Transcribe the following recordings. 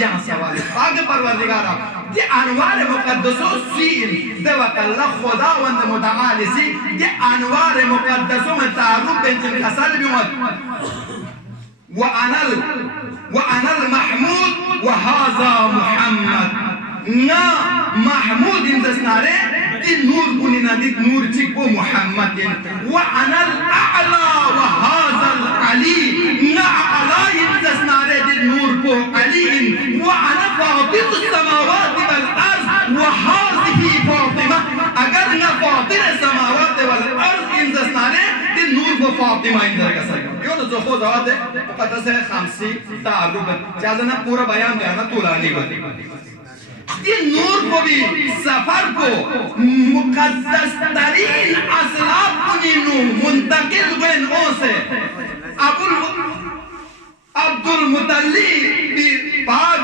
یہاں سوال پاک پروردگارہ دی انوار مقدسو سین دے وقت اللہ خداوند متعالی سی دی انوار مقدسو میں تعروف بنت الحسن بیمت وَأَنَا الْمَحْمُودُ وَهَذَا مُحَمَّد نا محمود اندسنارے دی نور کنینا دی نور چکو محمد وَأَنَا الْأَعْلَى وَهَذَا الْعَلِي نا عَلَى اندسنارے دی نور کو علی وَأَنَا فَاطِرُ السَّمَاوَاتِ وَالْأَرْضِ وَهَذِهِ فَاطِمَةِ اگر نا فاطر السماوات والارض اندسنارے دی نور کو فاطمہ اندر کا سکتا یوں تو خود آوات ہے مقدس ہے خامسی تعلق ہے چاہتا پورا بیان دیانا طولانی بات یہ نور کو بھی سفر کو مقدس ترین اصلاف کنینو منتقل بین او سے عبدالمطلی بھی پاک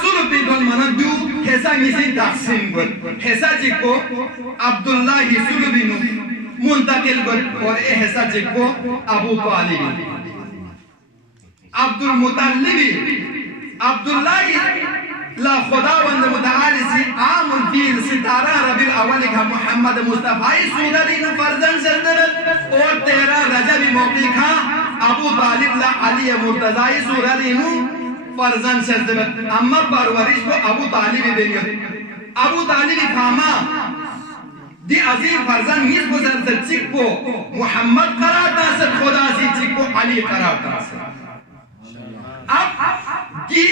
سلپی دلمنہ جو حیثہ کسی تقسیم کر حیثہ جی کو عبداللہ ہی سلپی نو منتقل کر اور حیثہ جی کو ابو طالب عبدالمطلی عبداللہ لا خداوند متعالی سی عام الفیل ستارہ ربی الاول کا محمد مصطفی سوررین فرزن سردرد اور 13 رجب موقع کا ابو طالب لا علی مرتضی سوررین فرزن سردرد اما پرورش کو ابو طالب دنیا ابو طالب فاما دی عظیم فرزن میز گزرد چک کو محمد قرار داست خدا سی چک کو علی قرار داست اب کی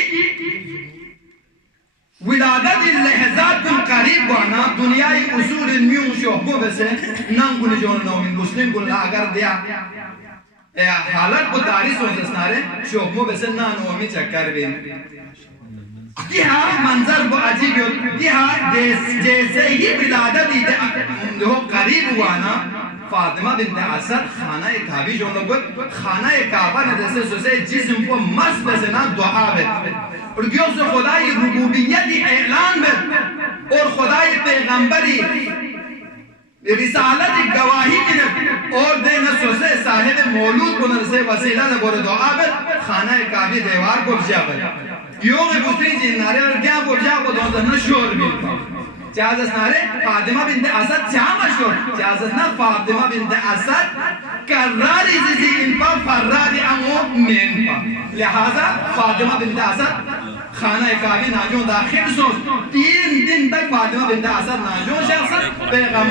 ولادت اللحظات کن قریب وانا دنیای اصول میون شعبوں بسے نام کنی جون نومین مسلم کن اگر دیا حالت کو تاریخ سوچسنارے شعبوں بسے نومی چکر بین کی ہاں منظر کو عجیب ہے کی ہاں جیسے ہی ولادت قریب وانا فاطمہ بنت اسد خانہ کعبہ جو لوگ خانہ کعبہ نے جیسے سوسے جسم کو مست بسنا دعا بیت اور کیوں سے خدای ربوبیتی اعلان بیت اور خدای پیغمبری رسالت گواہی بیت اور دینا سوسے صاحب مولود کو نرسے وسیلہ نے بولے دعا بیت خانہ کعبہ دیوار کو بجا بیت یوں میں بسری جی نارے اور کیا بجا کو دونتا نشور بیت چاہزت نارے فاطمہ بنت اسد چاہ مشہور چاہزت نا فاطمہ بنت اسد کراری زیزی ان پا فراری امو مین پا لہذا فاطمہ بنت اسد خانہ کعبہ ناجون داخل سوز 3 دن تک فاطمہ بنت اسد ناجون شخص پیغمبر